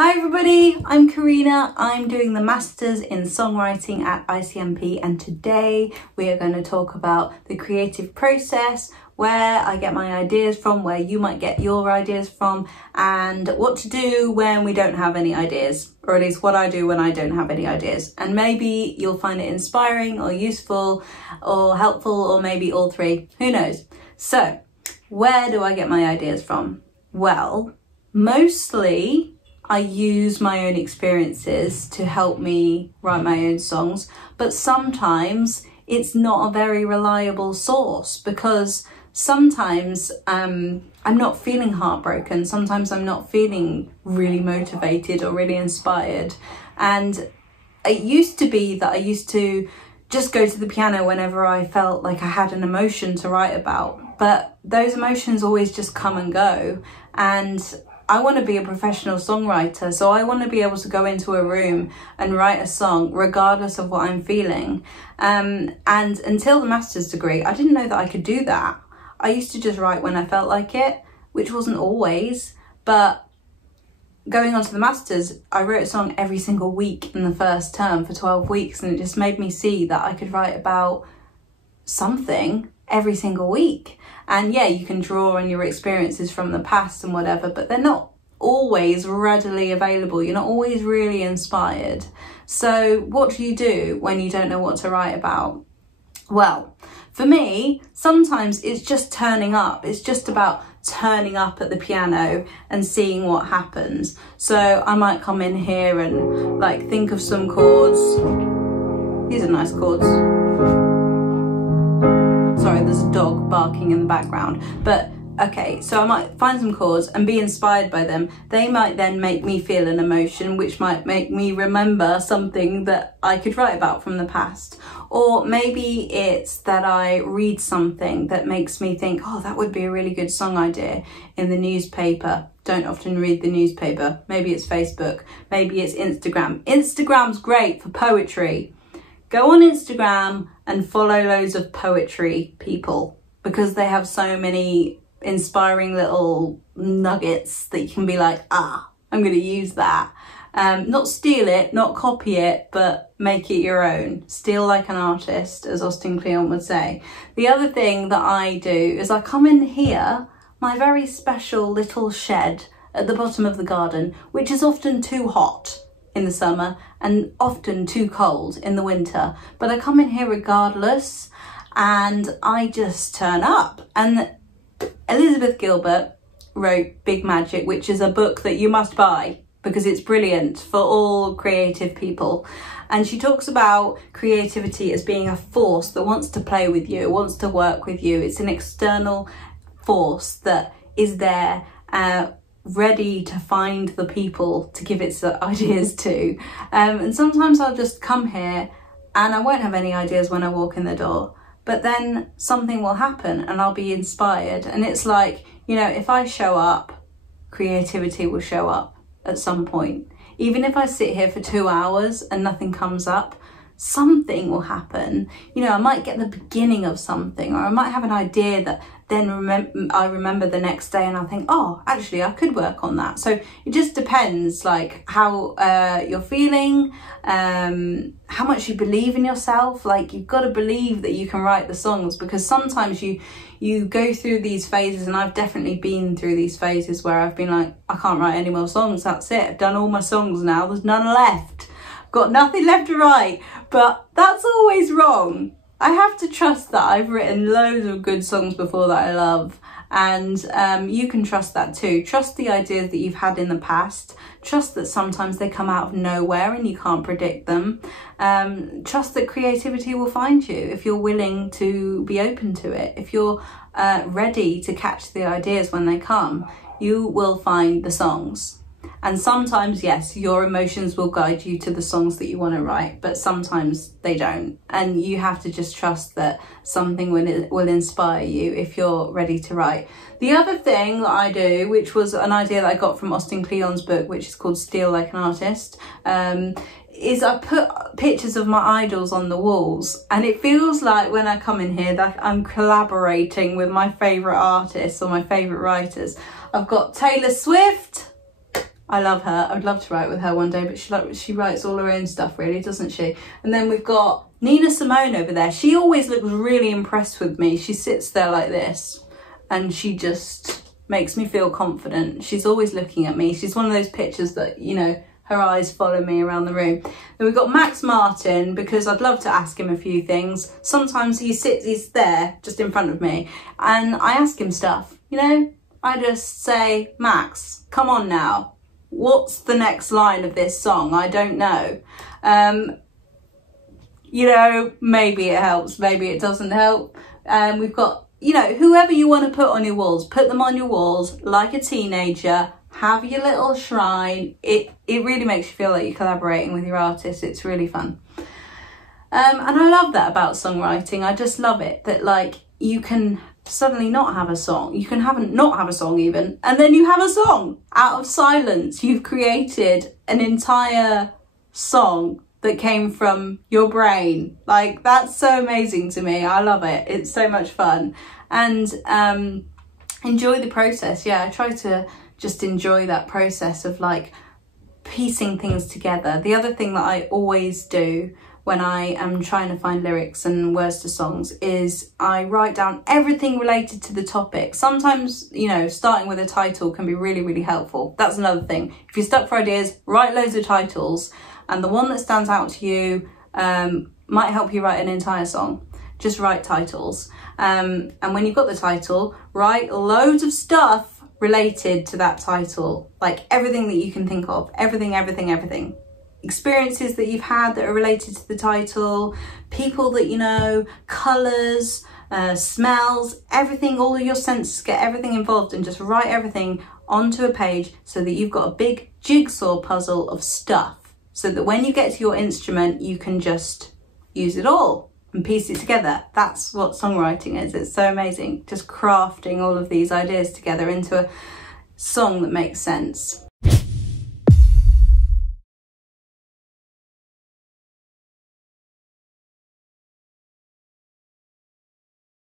Hi everybody, I'm Karina. I'm doing the Masters in Songwriting at ICMP, and today we are going to talk about the creative process, where I get my ideas from, where you might get your ideas from, and what to do when we don't have any ideas, or at least what I do when I don't have any ideas. And maybe you'll find it inspiring or useful or helpful, or maybe all three, who knows. So where do I get my ideas from? Well, mostly I use my own experiences to help me write my own songs, but sometimes it's not a very reliable source, because sometimes I'm not feeling heartbroken, sometimes I'm not feeling really motivated or really inspired. And it used to be that I used to just go to the piano whenever I felt like I had an emotion to write about, but those emotions always just come and go. And I want to be a professional songwriter, so I want to be able to go into a room and write a song regardless of what I'm feeling. And until the master's degree, I didn't know that I could do that. I used to just write when I felt like it, which wasn't always, but going on to the masters, I wrote a song every single week in the first term for 12 weeks, and it just made me see that I could write about something every single week. And yeah, you can draw on your experiences from the past and whatever, but they're not always readily available. You're not always really inspired. So what do you do when you don't know what to write about? Well, for me, sometimes it's just turning up. It's just about turning up at the piano and seeing what happens. So I might come in here and like think of some chords. These are nice chords. Sorry, there's a dog barking in the background, but okay, so I might find some chords and be inspired by them. They might then make me feel an emotion, which might make me remember something that I could write about from the past. Or maybe it's that I read something that makes me think, oh, that would be a really good song idea in the newspaper. Don't often read the newspaper. Maybe it's Facebook, maybe it's Instagram. Instagram's great for poetry. Go on Instagram and follow loads of poetry people, because they have so many inspiring little nuggets that you can be like, ah, I'm going to use that. Not steal it, not copy it, but make it your own. Steal like an artist, as Austin Kleon would say. The other thing that I do is I come in here, my very special little shed at the bottom of the garden, which is often too hot in the summer and often too cold in the winter, but I come in here regardless and I just turn up. And Elizabeth Gilbert wrote Big Magic, which is a book that you must buy because it's brilliant for all creative people. And she talks about creativity as being a force that wants to play with you, wants to work with you. It's an external force that is there, ready to find the people to give its ideas to. And sometimes I'll just come here and I won't have any ideas when I walk in the door, but then something will happen and I'll be inspired. And it's like, you know, if I show up, creativity will show up at some point. Even if I sit here for 2 hours and nothing comes up, something will happen. You know, I might get the beginning of something, or I might have an idea that then I remember the next day and I think, oh, actually I could work on that. So it just depends like how you're feeling, how much you believe in yourself. Like, you've got to believe that you can write the songs, because sometimes you go through these phases, and I've definitely been through these phases where I've been like, I can't write any more songs, that's it, I've done all my songs now, there's none left, got nothing left to write. But that's always wrong. I have to trust that I've written loads of good songs before that I love, and you can trust that too. Trust the ideas that you've had in the past. Trust that sometimes they come out of nowhere and you can't predict them. Trust that creativity will find you if you're willing to be open to it. If you're ready to catch the ideas when they come, you will find the songs. And sometimes, yes, your emotions will guide you to the songs that you want to write, but sometimes they don't. And you have to just trust that something will inspire you if you're ready to write. The other thing that I do, which was an idea that I got from Austin Kleon's book, which is called Steal Like an Artist, is I put pictures of my idols on the walls, and it feels like when I come in here that I'm collaborating with my favourite artists or my favourite writers. I've got Taylor Swift, I love her. I'd love to write with her one day, but she writes all her own stuff really, doesn't she? And then we've got Nina Simone over there. She always looks really impressed with me. She sits there like this and she just makes me feel confident. She's always looking at me. She's one of those pictures that, you know, her eyes follow me around the room. Then we've got Max Martin, because I'd love to ask him a few things. Sometimes he's there just in front of me and I ask him stuff, you know. I just say, Max, come on now. What's the next line of this song? I don't know. You know, maybe it helps, maybe it doesn't help. We've got, you know, whoever you want to put on your walls, put them on your walls like a teenager. Have your little shrine. It really makes you feel like you're collaborating with your artist. It's really fun. And I love that about songwriting. I just love it that, like, you can suddenly not have a song. You can not have a song even, and then you have a song out of silence. You've created an entire song that came from your brain. Like, that's so amazing to me. I love it. It's so much fun. And enjoy the process. Yeah, I try to just enjoy that process of like piecing things together. The other thing that I always do when I am trying to find lyrics and words to songs is I write down everything related to the topic. Sometimes, you know, starting with a title can be really, really helpful. That's another thing. If you're stuck for ideas, write loads of titles, and the one that stands out to you might help you write an entire song. Just write titles. And when you've got the title, write loads of stuff related to that title, like everything that you can think of, everything. Experiences that you've had that are related to the title, people that you know, colours, smells, everything, all of your senses, get everything involved and just write everything onto a page so that you've got a big jigsaw puzzle of stuff, so that when you get to your instrument, you can just use it all and piece it together. That's what songwriting is. It's so amazing, just crafting all of these ideas together into a song that makes sense.